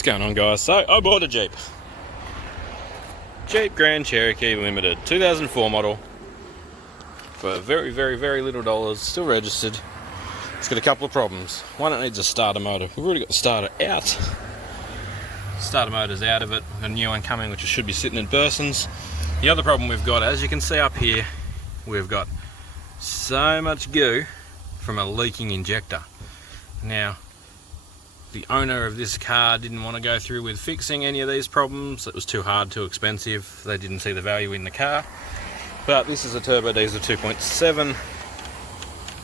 What's going on, guys? So I bought a Jeep Grand Cherokee Limited 2004 model for very little dollars, still registered. It's got a couple of problems. One, it needs a starter motor. We've already got the starter out. Starter motor's out of it. We've got a new one coming, which should be sitting in Burson's. The other problem we've got, as you can see up here, we've got so much goo from a leaking injector. Now, the owner of this car didn't want to go through with fixing any of these problems. It was too hard, too expensive. They didn't see the value in the car. But this is a turbo diesel 2.7.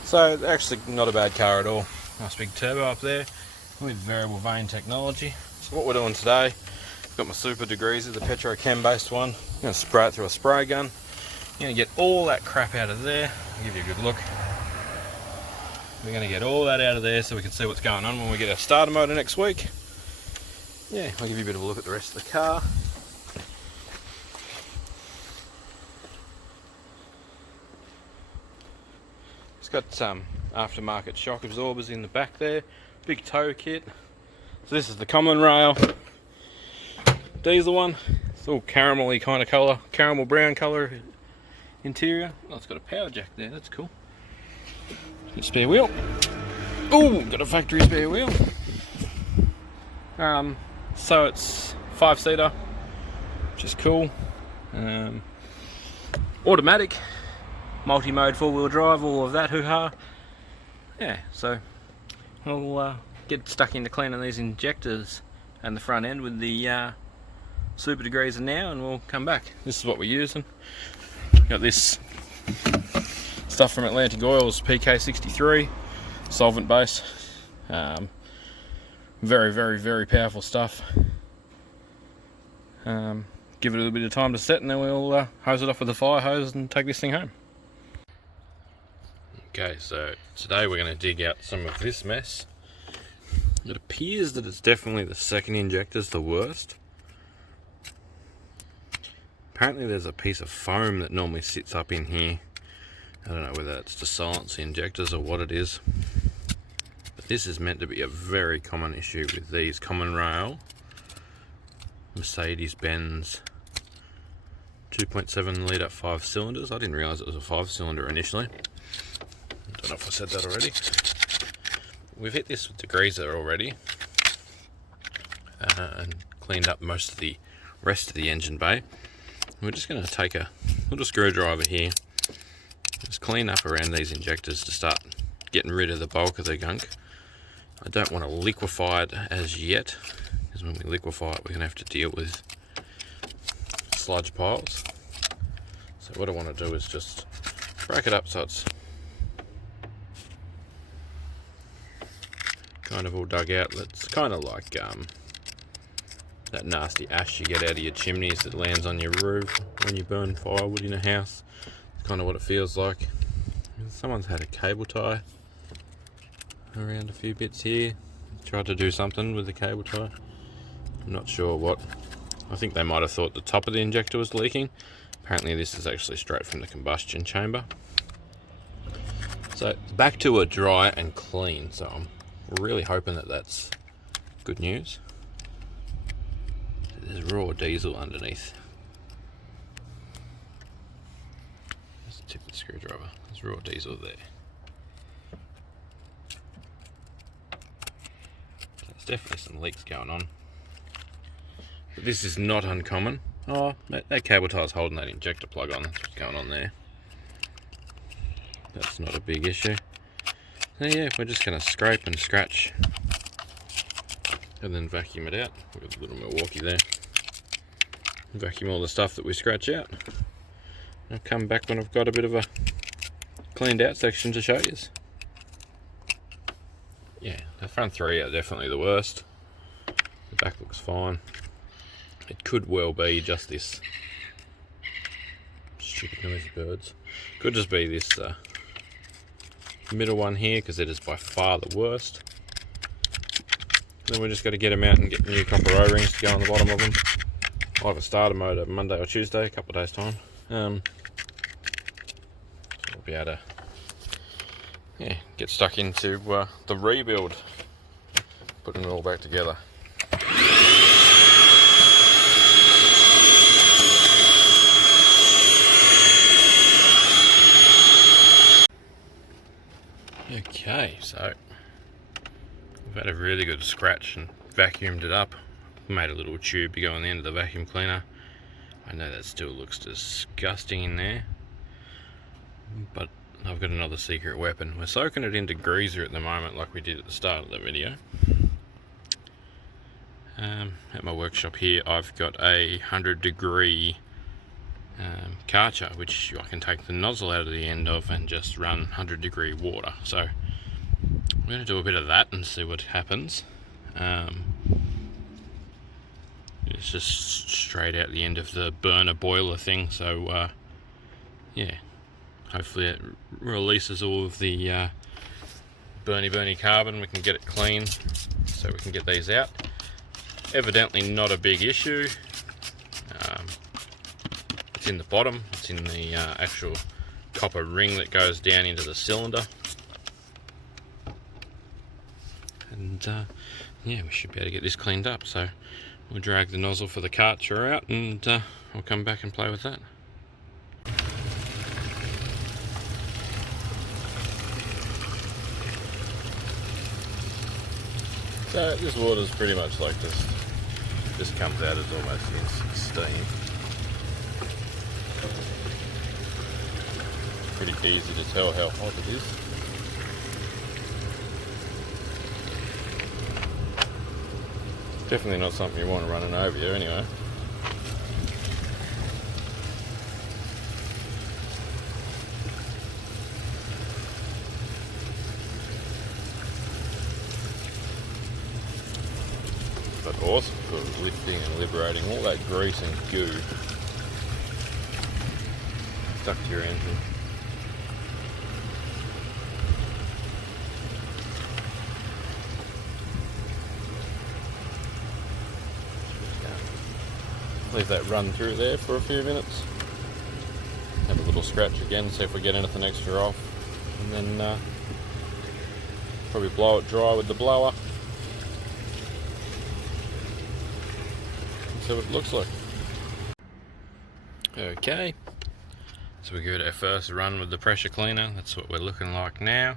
So actually not a bad car at all. Nice big turbo up there with variable vane technology. So what we're doing today, I've got my Super Degreaser, the Petrochem based one. I'm going to spray it through a spray gun. I'm going to get all that crap out of there. I'll give you a good look. We're going to get all that out of there so we can see what's going on when we get our starter motor next week. Yeah, I'll give you a bit of a look at the rest of the car. It's got some aftermarket shock absorbers in the back there. Big tow kit. So this is the common rail diesel one. It's all caramelly kind of colour, caramel brown colour interior. Oh, it's got a power jack there, that's cool. Got a spare wheel. Oh, got a factory spare wheel. So it's 5-seater, which is cool. Automatic, multi-mode, 4-wheel drive, all of that hoo-ha. Yeah, so we'll get stuck into cleaning these injectors and the front end with the Super Degreaser now, and we'll come back. This is what we're using. Got this stuff from Atlantic Oils, PK63, solvent base. Very powerful stuff. Give it a little bit of time to set, and then we'll hose it off with a fire hose and take this thing home. Okay, so today we're going to dig out some of this mess. It appears that it's definitely the second injector's the worst. Apparently there's a piece of foam that normally sits up in here. I don't know whether it's to silence the injectors or what it is. But this is meant to be a very common issue with these common rail Mercedes-Benz 2.7 litre 5 cylinders. I didn't realise it was a 5-cylinder initially. I don't know if I said that already. We've hit this with degreaser already and cleaned up most of the rest of the engine bay. We're just going to take a little screwdriver here, just clean up around these injectors to start getting rid of the bulk of the gunk. I don't want to liquefy it as yet, because when we liquefy it we're going to have to deal with sludge piles. So what I want to do is just break it up so it's kind of all dug out. It's kind of like that nasty ash you get out of your chimneys that lands on your roof when you burn firewood in a house. It's kind of what it feels like. Someone's had a cable tie around a few bits here. Tried to do something with the cable tie. I'm not sure what. I think they might have thought the top of the injector was leaking. Apparently this is actually straight from the combustion chamber. So back to a dry and clean. So I'm really hoping that that's good news. There's raw diesel underneath. Let's tip the screwdriver. There's raw diesel there. So there's definitely some leaks going on. But this is not uncommon. Oh, that cable tie is holding that injector plug on. That's what's going on there. That's not a big issue. So yeah, we're just going to scrape and scratch and then vacuum it out. We've got a little Milwaukee there. Vacuum all the stuff that we scratch out. I'll come back when I've got a bit of a cleaned out section to show you. Yeah, the front three are definitely the worst. The back looks fine. It could well be just this stupid noisy birds. Could just be this middle one here, because it is by far the worst. Then we're just going to get them out and get new copper O-rings to go on the bottom of them. I'll have a starter motor Monday or Tuesday, a couple of days time. We'll be able to get stuck into the rebuild, putting it all back together. Okay, so we've had a really good scratch and vacuumed it up. Made a little tube to go on the end of the vacuum cleaner. I know that still looks disgusting in there, but I've got another secret weapon. We're soaking it into greaser at the moment like we did at the start of the video. At my workshop here I've got a 100-degree Karcher, which I can take the nozzle out of the end of and just run 100-degree water. So I'm going to do a bit of that and see what happens. It's just straight out the end of the burner boiler thing, so yeah, hopefully it releases all of the burny carbon. We can get it clean so we can get these out. Evidently not a big issue. It's in the bottom, it's in the actual copper ring that goes down into the cylinder, and yeah, we should be able to get this cleaned up. So we'll drag the nozzle for the Karcher out and we'll come back and play with that. So this water's pretty much like this. Just comes out as almost instant steam. Pretty easy to tell how hot it is. Definitely not something you want to running over you anyway. But awesome for lifting and liberating all that grease and goo stuck to your engine. Leave that run through there for a few minutes. Have a little scratch again, see if we get anything extra off, and then probably blow it dry with the blower. See what it looks like. Okay, so we give it our first run with the pressure cleaner. That's what we're looking like now.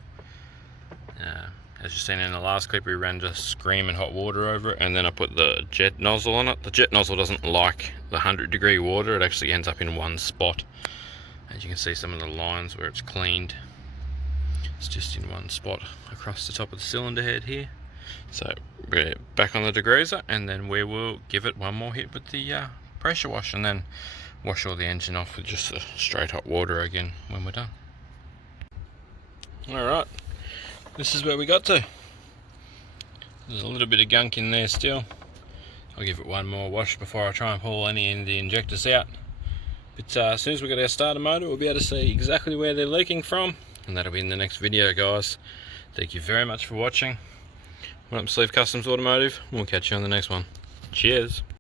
As you've seen in the last clip, we ran just screaming hot water over it, and then I put the jet nozzle on it. The jet nozzle doesn't like the 100-degree water. It actually ends up in one spot. As you can see, some of the lines where it's cleaned, it's just in one spot across the top of the cylinder head here. So we're back on the degreaser, and then we will give it one more hit with the pressure wash, and then wash all the engine off with just the straight hot water again when we're done. Alright, this is where we got to. There's a little bit of gunk in there still. I'll give it one more wash before I try and pull any of the injectors out. But as soon as we get our starter motor, we'll be able to see exactly where they're leaking from, and that'll be in the next video, guys. Thank you very much for watching. I'm Sleeve Customs Automotive. We'll catch you on the next one. Cheers.